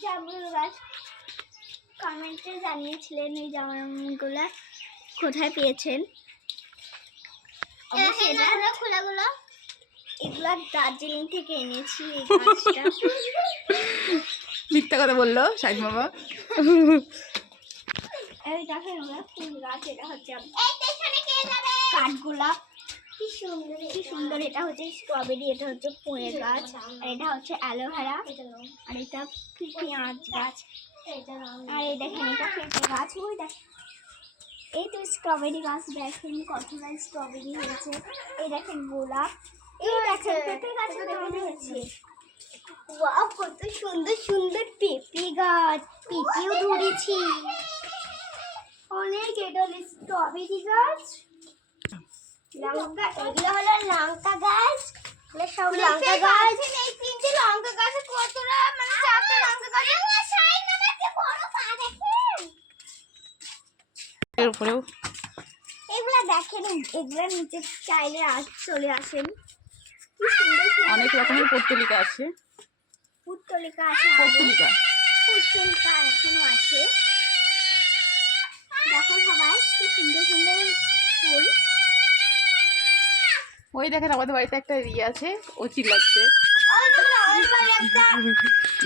জামরুল গাছ কমেন্টে জানিয়েছিলেন এই জামরুলগুলা কোথায় পেয়েছেন। খোলাগুলো এগুলা দার্জিলিং থেকে এনেছি। এই গাছটা মিথ্যা কথা বললো সাইদ মামা। এই দেখেন ফুল গাছ, এটা হচ্ছে কাঠগোলা, কি সুন্দর। এটা হচ্ছে স্ট্রবেরি, এটা হচ্ছে ফুলের গাছ, আর এটা হচ্ছে অ্যালোভেরা, আর এটা পেঁয়াজ গাছ, আর এই দেখেন এটা পেঁপে গাছ। ওই দেখেন এই তো স্ট্রবেরি গাছ, দেখেন কতটা স্ট্রবেরি হয়েছে। এই দেখেন গোলাপ, এই দেখেন পেঁপে গাছ হয়েছে। ওয়াও, কত সুন্দর সুন্দর পেঁপে গাছ, পেঁপেও ধরেছি অনেক। এটা হলো স্ট্রবেরি গাছ, লঙ্কা, এগুলো হলো লঙ্কা গাছ, সব লঙ্কা গাছ। এই তিনটে লঙ্কা গাছে কতটা, মানে চারটে লঙ্কা গাছে বড় পা দেখেন। এর উপরেও এগুলা দেখেন, এগুলা নিচে চাইলে চলে আসেন। অনেক রকমের পত্তলিকা আছে। পুত্তলিকা আছে, পত্তলিকা এখনো আছে। দেখো সবাই কি সুন্দর সুন্দর ফুল। ওই দেখেন আমাদের বাড়িতে একটা ইয়ে আছে, ও চিল্লাচ্ছে।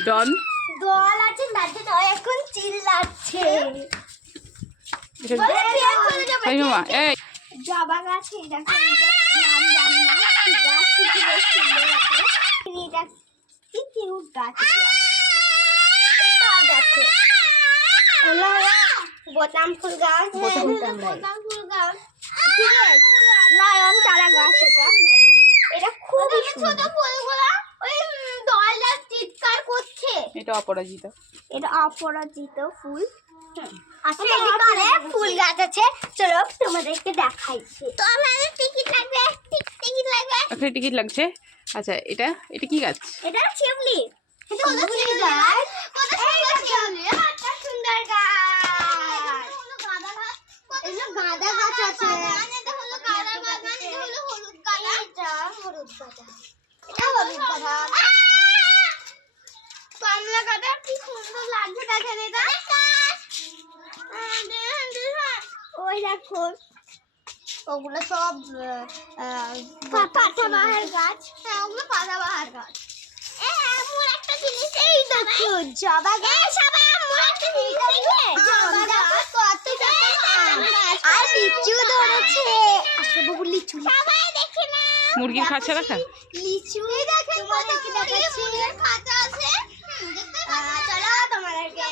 ডন দল আছে, নাচে এখন চিল্লাচ্ছে। জবা গাছ, এটা নাম জানি না, গাছ কিন্তু বেশ সুন্দর আছে। এটা কি কিউট গাছ, এটা দেখো হলো বোতাম ফুল গাছ। বোতাম ফুল গাছ, নয়নতারা গাছ। এটা খুবই ছোট ফুলগুলা ওই দলটা চিৎকার করছে। এটা অপরাজিতা, এটা অপরাজিত ফুল। আসলে এখানে ফুল গাছ আছে, চলো তোমাদেরকে দেখাইছি। তো আমাদের টিকিট লাগবে, টিকিট লাগবে। ওখানে টিকিট লাগছে। আচ্ছা, এটা কি গাছ? এটা শিউলি, এটা হলো শিউলি গাছ। কত সুন্দর শিউলি, কত সুন্দর গাছ। এগুলো গাঁদা গাছ আছে। এটা হলো গাঁদা গাছ, এটা হলো হলুদ গাঁদা। এটা হলুদ গাঁদা, এটা হলুদ গাঁদা। কমলা গাঁদা, কি সুন্দর লাগছে দেখেন এটা। ওই দেখো ওগুলো সব পাতাবাহার গাছ। হ্যাঁ, ওগুলো পাতাবাহার গাছ। মোর একটা জিনিস এই দেখো, জবা গাছ। সবাই মোর একটা জিনিস দেখবে, জবা গাছ কতটা গাছ, আর লিচু ধরেছে। আসলে বহু লিচু, সবাই দেখে না। মুরগির খাঁচা রাখা লিচু দেখেন, তোমাদেরকে দেখাচ্ছি। খাঁচা আছে, চলো তোমাদেরকে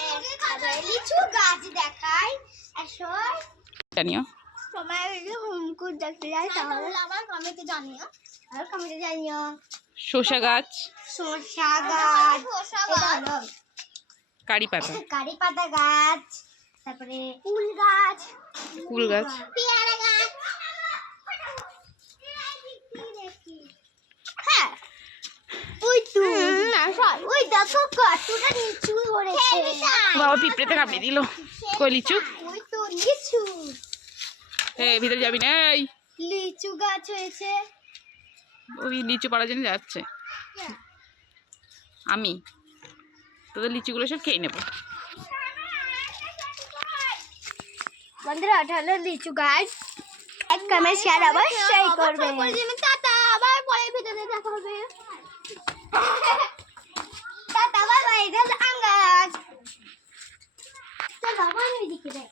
লিচু গাছ দেখাই। আসো জানিও সবাই হুমকুর দেখতে যায়, তাহলে আমার কমেন্টে জানিও, আর কমেন্টে জানিও। শসা গাছ, শসা গাছ, কারি পাতা, কারি পাতা গাছ, তারপরে কুল গাছ, পেয়ারা গাছ। হ্যাঁ, ওই তো ওই দেখো কতটা লিচু ধরেছে। বাবা পিঁপড়েতে কামড়ে দিল। কই লিচু? ওই তো লিচু, ভিতরে যাবি না। এই লিচু গাছ হয়েছে। ওই লিচু পাড়ার জন্য যাচ্ছে। আমি তোদের লিচুগুলো সব খেয়ে নেবো। বন্ধুরা, এটা হলো লিচু গাছ। এক কমেন্ট শেয়ার অবশ্যই করবে। টাটা, আবার পরে ভিডিওতে দেখা হবে। Tata, bye bye. এটা আম গাছ। চলো আবার এদিকে যাই।